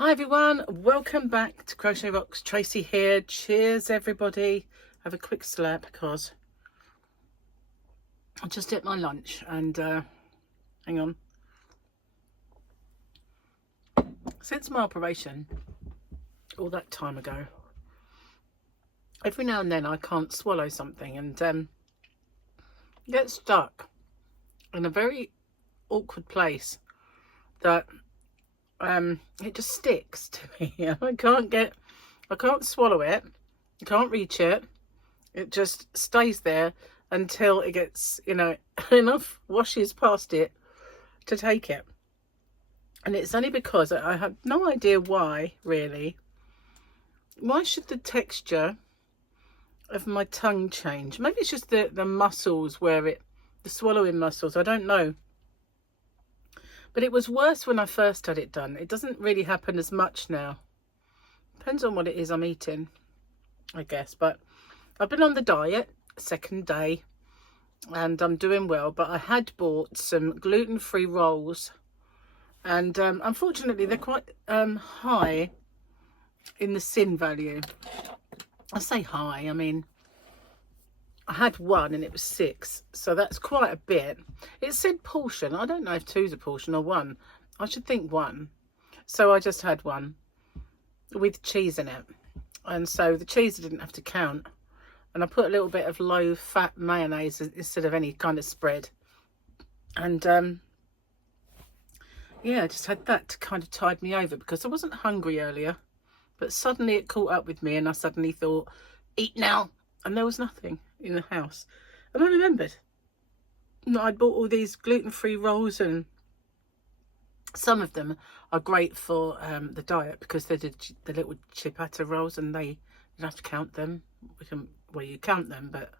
Hi everyone, welcome back to Crochet Rocks. Tracy here. Cheers everybody. Have a quick slurp because I just ate my lunch and hang on. Since my operation all that time ago, every now and then I can't swallow something and get stuck in a very awkward place that it just sticks to me. I can't swallow it, I can't reach it, it just stays there until it gets, you know, enough washes past it to take it. And it's only because I have no idea why, really. Why should the texture of my tongue change? Maybe it's just the muscles where the swallowing muscles, I don't know. But it was worse when I first had it done. It doesn't really happen as much now. Depends on what it is I'm eating, I guess. But I've been on the diet, second day, and I'm doing well. But I had bought some gluten-free rolls. And unfortunately, they're quite high in the sin value. I say high, I mean, I had one and it was 6, so that's quite a bit. It said portion. I don't know if 2's a portion or 1. I should think 1. So I just had one with cheese in it, and so the cheese I didn't have to count, and I put a little bit of low fat mayonnaise instead of any kind of spread, and yeah, I just had that to kind of tide me over because I wasn't hungry earlier, but suddenly it caught up with me and I suddenly thought, eat now. And there was nothing in the house. And I remembered that I'd bought all these gluten-free rolls, and some of them are great for the diet because they're the little ciabatta rolls, and you don't have to count them. Well, you count them, but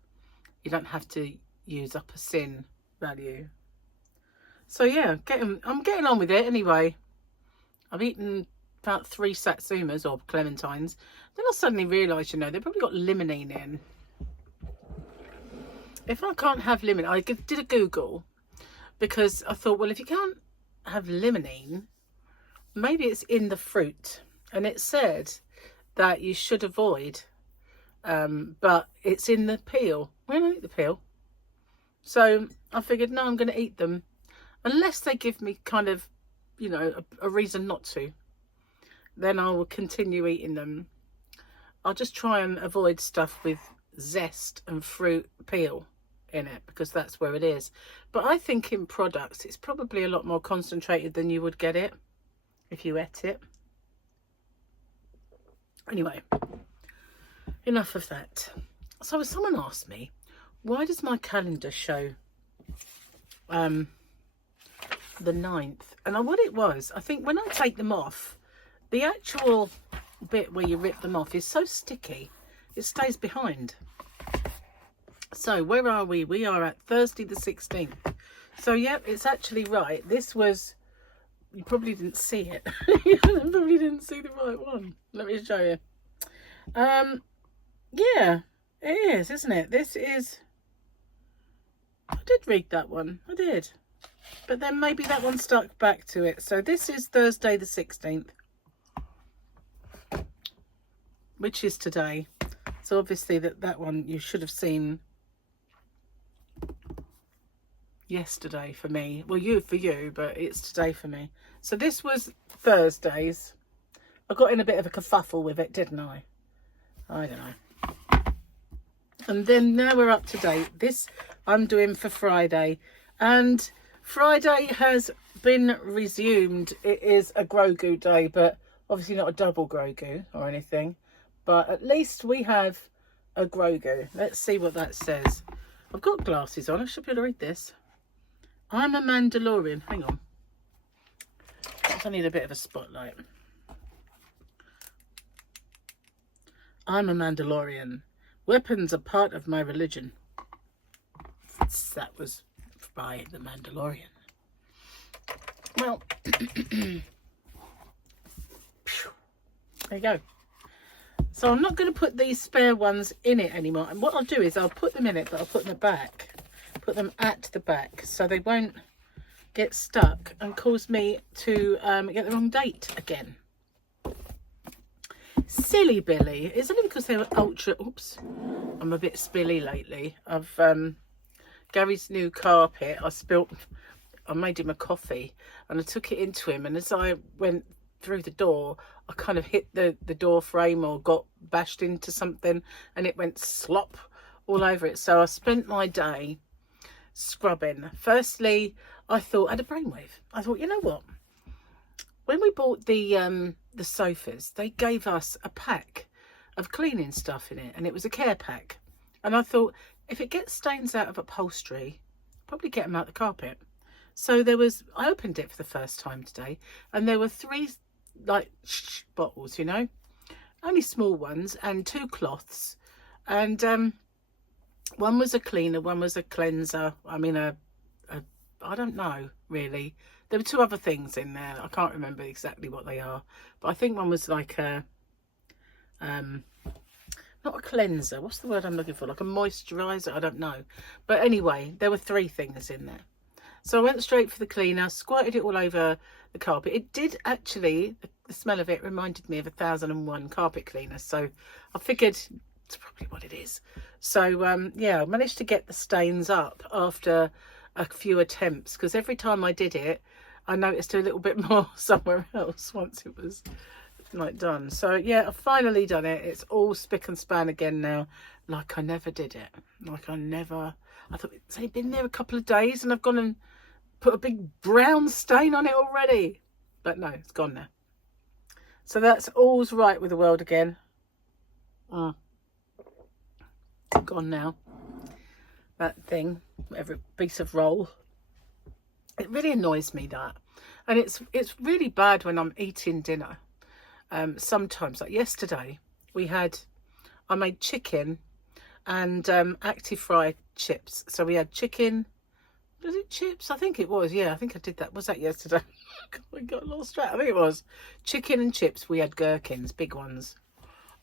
you don't have to use up a sin value. So yeah, I'm getting on with it anyway. I've eaten about 3 satsumas or clementines. Then I suddenly realised, you know, they've probably got limonene in. If I can't have limonene, I did a Google because I thought, well, if you can't have limonene, maybe it's in the fruit. And it said that you should avoid, but it's in the peel. I don't eat the peel. So I figured, no, I'm going to eat them. Unless they give me kind of, you know, a reason not to, then I will continue eating them. I'll just try and avoid stuff with zest and fruit peel in it because that's where it is. But I think in products it's probably a lot more concentrated than you would get it if you ate it. Anyway, enough of that. So someone asked me, why does my calendar show the 9th? And what it was, I think when I take them off, the actual bit where you rip them off is so sticky, it stays behind. So where are we? We are at Thursday the 16th. So yep, it's actually right. This was, you probably didn't see it. You probably didn't see the right one. Let me show you. Yeah, it is, isn't it? This is, I did read that one. I did. But then maybe that one stuck back to it. So this is Thursday the 16th. Which is today. So obviously that one you should have seen yesterday for me. Well, for you, but it's today for me. So this was Thursdays. I got in a bit of a kerfuffle with it, didn't I? I don't know. And then now we're up to date. This I'm doing for Friday. And Friday has been resumed. It is a Grogu day, but obviously not a double Grogu or anything. But at least we have a Grogu. Let's see what that says. I've got glasses on. I should be able to read this. I'm a Mandalorian. Hang on. I need a bit of a spotlight. I'm a Mandalorian. Weapons are part of my religion. That was by the Mandalorian. Well, there you go. So I'm not going to put these spare ones in it anymore. And what I'll do is I'll put them in it, but I'll put them back. Put them at the back so they won't get stuck and cause me to get the wrong date again. Silly Billy. It's only because they were ultra... Oops. I'm a bit spilly lately. I've Gary's new carpet. I made him a coffee and I took it into him, and as I went through the door, I kind of hit the door frame or got bashed into something, and it went slop all over it. So I spent my day scrubbing. Firstly, I had a brainwave. I thought, you know what? When we bought the sofas, they gave us a pack of cleaning stuff in it, and it was a care pack. And I thought, if it gets stains out of upholstery, probably get them out the carpet. So I opened it for the first time today, and there were 3 like bottles, you know, only small ones, and 2 cloths, and one was a cleaner, one was a cleanser. I mean, I don't know really. There were 2 other things in there. I can't remember exactly what they are, but I think one was like a not a cleanser. What's the word I'm looking for? Like a moisturizer. I don't know. But anyway, there were 3 things in there. So I went straight for the cleaner, squirted it all over the carpet. It did actually, the smell of it reminded me of 1001 carpet cleaner. So I figured it's probably what it is. So yeah, I managed to get the stains up after a few attempts, because every time I did it, I noticed a little bit more somewhere else once it was like done. So yeah, I've finally done it. It's all spick and span again now, like I never did it. I thought it's only been there a couple of days and I've gone and put a big brown stain on it already. But no, it's gone now. So that's all's right with the world again. Gone now. That thing, whatever, piece of roll. It really annoys me, that. And it's really bad when I'm eating dinner. Sometimes, like yesterday, I made chicken and active fry chips. So we had chicken, was it chips? I think it was. Yeah, I think I did that. Was that yesterday? I got lost track. I think it was chicken and chips. We had gherkins, big ones,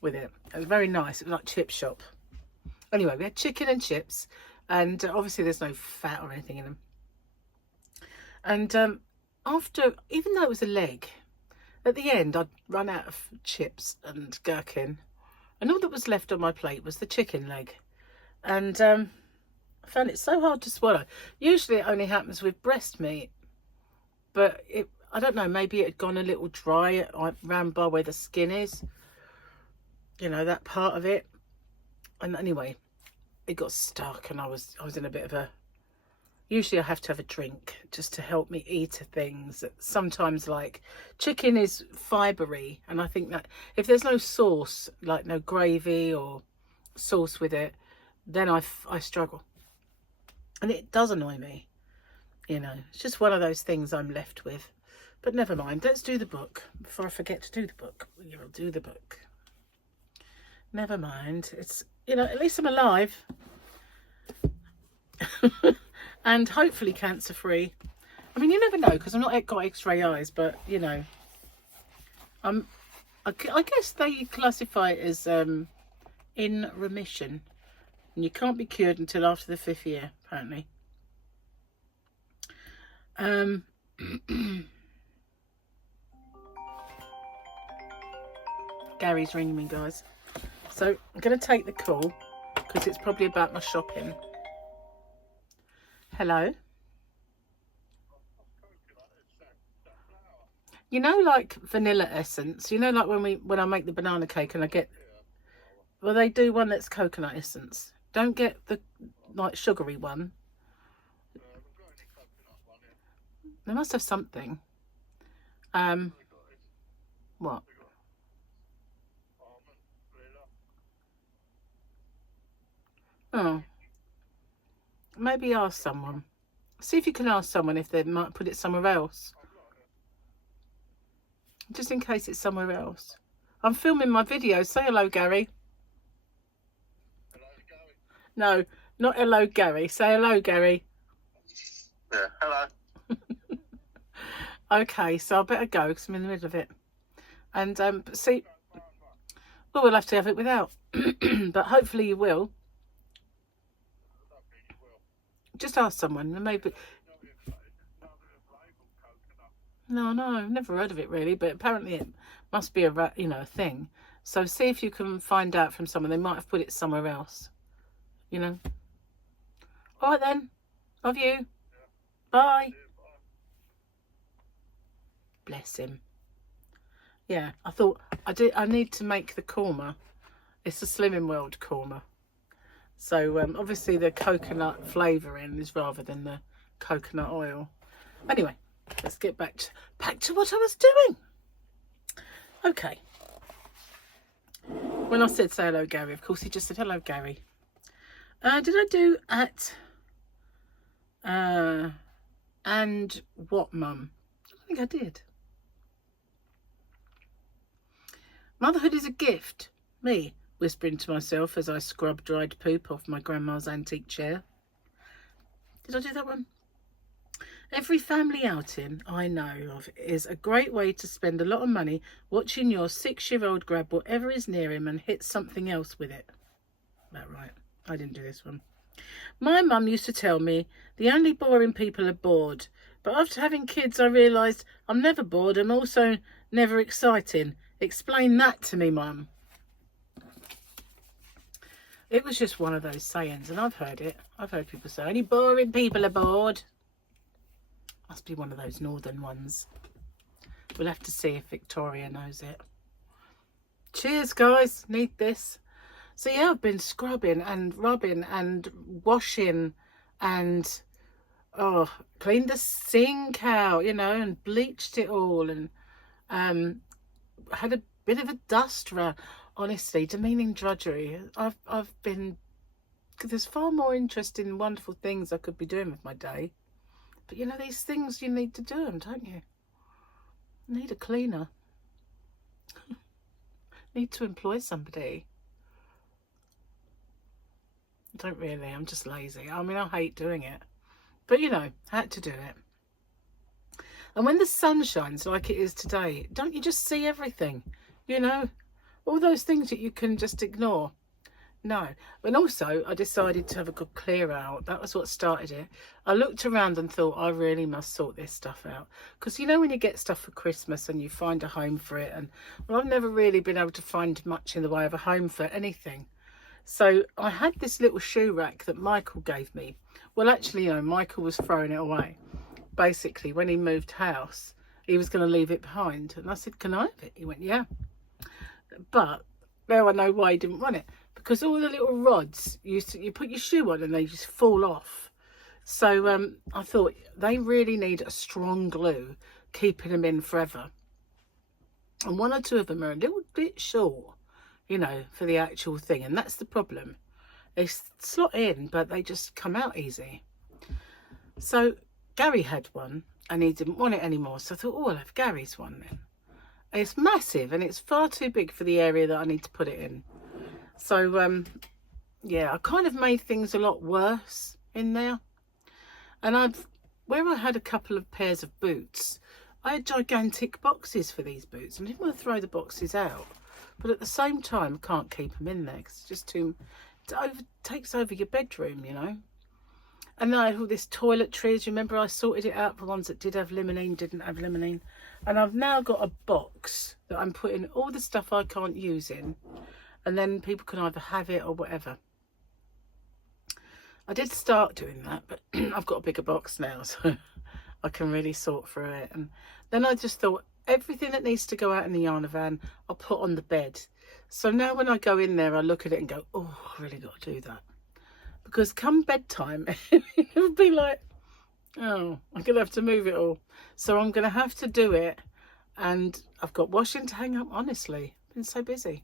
with it. It was very nice. It was like chip shop. Anyway, we had chicken and chips, and obviously there's no fat or anything in them. And even though it was a leg, at the end I'd run out of chips and gherkin, and all that was left on my plate was the chicken leg. And I found it so hard to swallow. Usually it only happens with breast meat, but I don't know, maybe it had gone a little dry around by where the skin is, you know, that part of it. And anyway, it got stuck, and I was in a bit of a... Usually I have to have a drink just to help me eat things. Sometimes, like, chicken is fibery, and I think that if there's no sauce, like no gravy or sauce with it, then I struggle. And it does annoy me, you know. It's just one of those things I'm left with. But never mind, let's do the book before I forget to do the book. We will do the book. Never mind. It's, you know, at least I'm alive. And hopefully cancer free. I mean, you never know, because I've not got x-ray eyes, but you know, I guess they classify it as in remission, and you can't be cured until after the 5th year, apparently. Gary's ringing me, guys, so I'm going to take the call because it's probably about my shopping. Hello. You know, like vanilla essence, you know, like when I make the banana cake and I get, well, they do one that's coconut essence. Don't get the like sugary one. They must have something. What? Oh, maybe ask someone. See if you can ask someone if they might put it somewhere else. Just in case it's somewhere else. I'm filming my video. Say hello, Gary. Hello, Gary. No, not hello, Gary. Say hello, Gary. Yeah, hello. Okay, so I better go because I'm in the middle of it. And see, well, we'll have to have it without. But hopefully you will. Just ask someone, and maybe. No, I've never heard of it really, but apparently it must be a thing. So see if you can find out from someone. They might have put it somewhere else, you know. All right then. Love you. Bye. Bless him. Yeah, I thought I need to make the korma. It's a Slimming World korma. So obviously the coconut flavouring is rather than the coconut oil. Anyway, let's get back to what I was doing. Okay. When I said say hello, Gary, of course he just said hello, Gary. Did I do at and what, Mum? I think I did. Motherhood is a gift. Me, whispering to myself as I scrub dried poop off my grandma's antique chair. Did I do that one? Every family outing I know of is a great way to spend a lot of money watching your 6-year-old grab whatever is near him and hit something else with it. That right. I didn't do this one. My mum used to tell me the only boring people are bored. But after having kids, I realised I'm never bored and also never exciting. Explain that to me, Mum. It was just one of those sayings, and I've heard it. I've heard people say, only boring people are bored. Must be one of those northern ones. We'll have to see if Victoria knows it. Cheers, guys. Need this. So, yeah, I've been scrubbing and rubbing and washing and, cleaned the sink out, you know, and bleached it all and had a bit of a dust around. Honestly, demeaning drudgery. I've been... There's far more interesting, wonderful things I could be doing with my day. But, you know, these things, you need to do them, don't you? You need a cleaner. Need to employ somebody. Don't really. I'm just lazy. I mean, I hate doing it. But, you know, had to do it. And when the sun shines like it is today, don't you just see everything? You know? All those things that you can just ignore. No. And also, I decided to have a good clear out. That was what started it. I looked around and thought, I really must sort this stuff out. Because, you know, when you get stuff for Christmas and you find a home for it. And, well, I've never really been able to find much in the way of a home for anything. So I had this little shoe rack that Michael gave me. Well, actually, you know, Michael was throwing it away. Basically, when he moved house, he was going to leave it behind. And I said, can I have it? He went, yeah. But now I know why he didn't want it. Because all the little rods, you put your shoe on and they just fall off. So I thought they really need a strong glue, keeping them in forever. And one or two of them are a little bit short, you know, for the actual thing. And that's the problem. They slot in, but they just come out easy. So Gary had one and he didn't want it anymore. So I thought, oh, I'll have Gary's one then. And it's massive and it's far too big for the area that I need to put it in. So, yeah, I kind of made things a lot worse in there. And where I had a couple of pairs of boots, I had gigantic boxes for these boots. And I didn't want to throw the boxes out. But at the same time, I can't keep them in there because it's just too... It takes over your bedroom, you know. And then I had all this toiletries. Remember, I sorted it out for ones that did have limonene, didn't have limonene. And I've now got a box that I'm putting all the stuff I can't use in. And then people can either have it or whatever. I did start doing that, but I've got a bigger box now, so I can really sort through it. And then I just thought, everything that needs to go out in the yarn van, I'll put on the bed. So now when I go in there, I look at it and go, oh, I really got to do that. Because come bedtime, it'll be like, oh, I'm going to have to move it all. So I'm going to have to do it. And I've got washing to hang up, honestly. I've been so busy.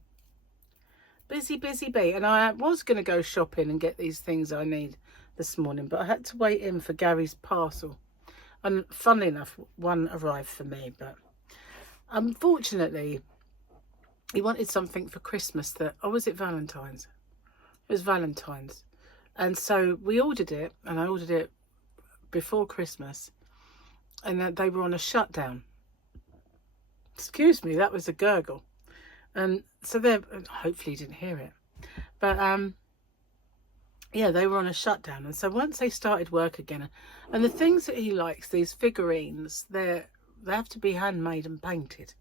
Busy, busy bee. And I was going to go shopping and get these things I need this morning, but I had to wait in for Gary's parcel. And funnily enough, one arrived for me, but unfortunately, he wanted something for Christmas that, oh, was it Valentine's? It was Valentine's. And so we ordered it, and I ordered it before Christmas, and they were on a shutdown. Excuse me, that was a gurgle. And so they're, hopefully you didn't hear it, but yeah, they were on a shutdown. And so once they started work again, and the things that he likes, these figurines, they have to be handmade and painted.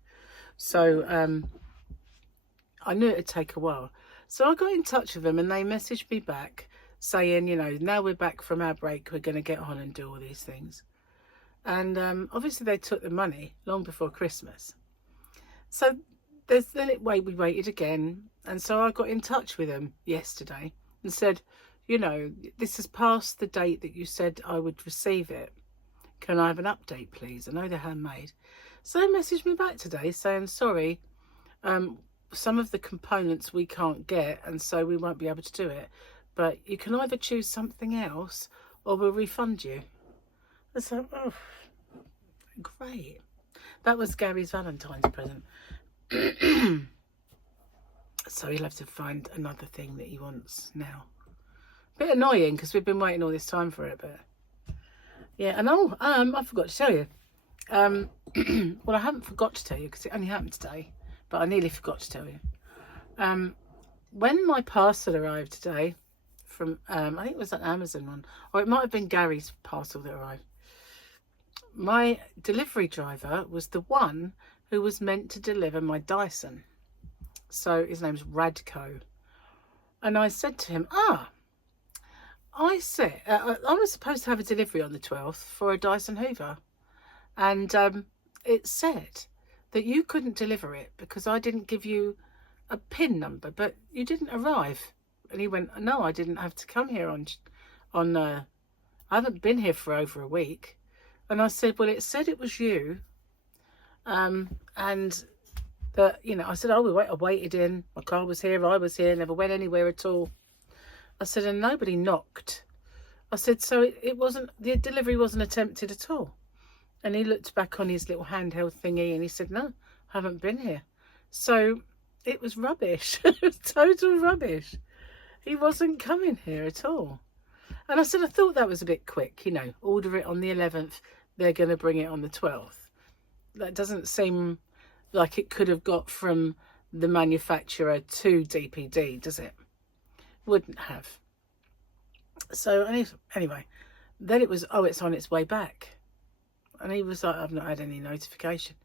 So I knew it'd take a while. So I got in touch with them and they messaged me back saying, you know, now we're back from our break, we're going to get on and do all these things. And obviously they took the money long before Christmas. So we waited again. And so I got in touch with them yesterday and said, you know, this is past the date that you said I would receive it. Can I have an update, please? I know they're handmade. So they messaged me back today saying, sorry, some of the components we can't get, and so we won't be able to do it. But you can either choose something else or we'll refund you. I said, oh, great. That was Gary's Valentine's present. So he'll have to find another thing that he wants now. Bit annoying because we've been waiting all this time for it, but yeah. And I forgot to tell you. Well, I haven't forgot to tell you because it only happened today, but I nearly forgot to tell you. When my parcel arrived today from, I think it was an Amazon one, or it might have been Gary's parcel that arrived. My delivery driver was the one who was meant to deliver my Dyson. So his name's Radko. And I said to him, I was supposed to have a delivery on the 12th for a Dyson Hoover. And it said that you couldn't deliver it because I didn't give you a PIN number, but you didn't arrive. And he went, no, I didn't have to come here I haven't been here for over a week. And I said, well, it said it was you. And that, you know, I said, I waited in. My car was here. I was here. Never went anywhere at all. I said, and nobody knocked. I said, so it wasn't, the delivery wasn't attempted at all. And he looked back on his little handheld thingy and he said, no, I haven't been here. So it was rubbish. It was total rubbish. He wasn't coming here at all. And I said, I thought that was a bit quick, you know, order it on the 11th. They're going to bring it on the 12th. That doesn't seem like it could have got from the manufacturer to DPD, does it? Wouldn't have. So anyway, then it was, it's on its way back. And he was like, I've not had any notification.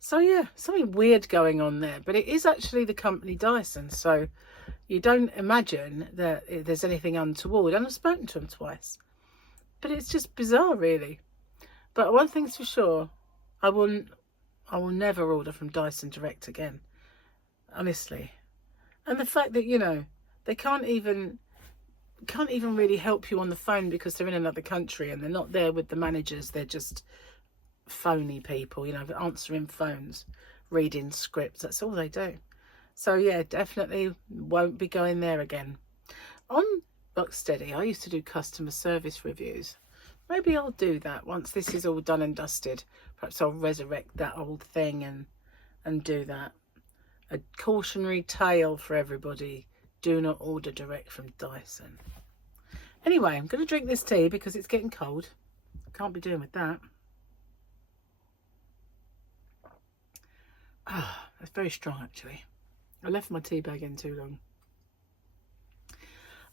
So yeah, something weird going on there. But it is actually the company Dyson. So you don't imagine that there's anything untoward. And I've spoken to him twice. But it's just bizarre, really. But one thing's for sure, I will never order from Dyson Direct again. Honestly. And the fact that, you know, they can't even really help you on the phone because they're in another country and they're not there with the managers. They're just phony people, you know, answering phones, reading scripts. That's all they do. So yeah, definitely won't be going there again. On Rocksteady, I used to do customer service reviews. Maybe I'll do that once this is all done and dusted. Perhaps I'll resurrect that old thing and do that. A cautionary tale for everybody. Do not order direct from Dyson. Anyway, I'm going to drink this tea because it's getting cold. Can't be doing with that. It's very strong, actually. I left my tea bag in too long.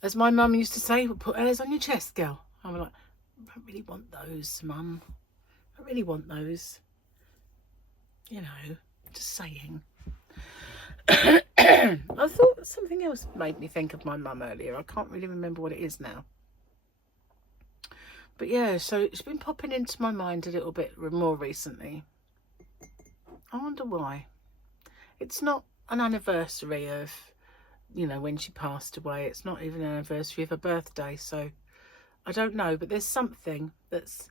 As my mum used to say, put hairs on your chest, girl. I'm like, I don't really want those, Mum. I don't really want those. You know, just saying. I thought something else made me think of my mum earlier. I can't really remember what it is now. But yeah, so it's been popping into my mind a little bit more recently. I wonder why. It's not an anniversary of, you know, when she passed away. It's not even an anniversary of her birthday. So I don't know. But there's something that's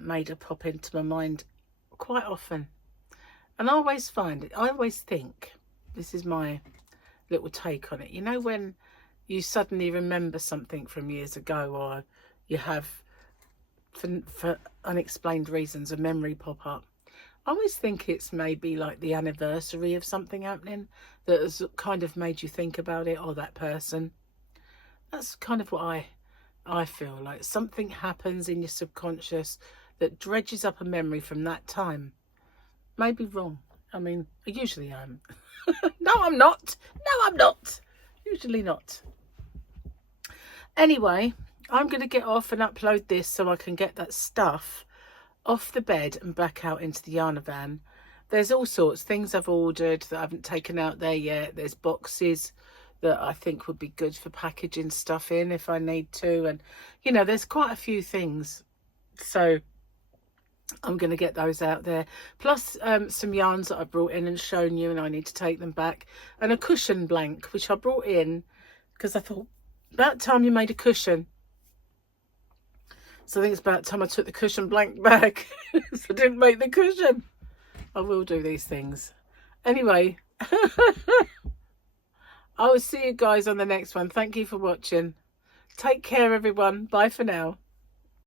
made her pop into my mind quite often. And I always find it. I always think, this is my little take on it. You know, when you suddenly remember something from years ago, or you have, for unexplained reasons, a memory pop up. I always think it's maybe like the anniversary of something happening that has kind of made you think about it, or that person. That's kind of what I feel like. Something happens in your subconscious that dredges up a memory from that time. Maybe wrong. I mean, I usually am. No, I'm not. No, I'm not. Usually not. Anyway, I'm going to get off and upload this so I can get that stuff off the bed and back out into the Yarn van. there's all sorts things I've ordered that I haven't taken out there yet. There's boxes that I think would be good for packaging stuff in if I need to, and you know, there's quite a few things, so I'm going to get those out there, plus some yarns that I brought in and shown you, and I need to take them back, and a cushion blank which I brought in because I thought about time you made a cushion. So I think it's about time I took the cushion blank back. So I didn't make the cushion. I will do these things anyway. I will see you guys on the next one. Thank you for watching. Take care, everyone. Bye for now.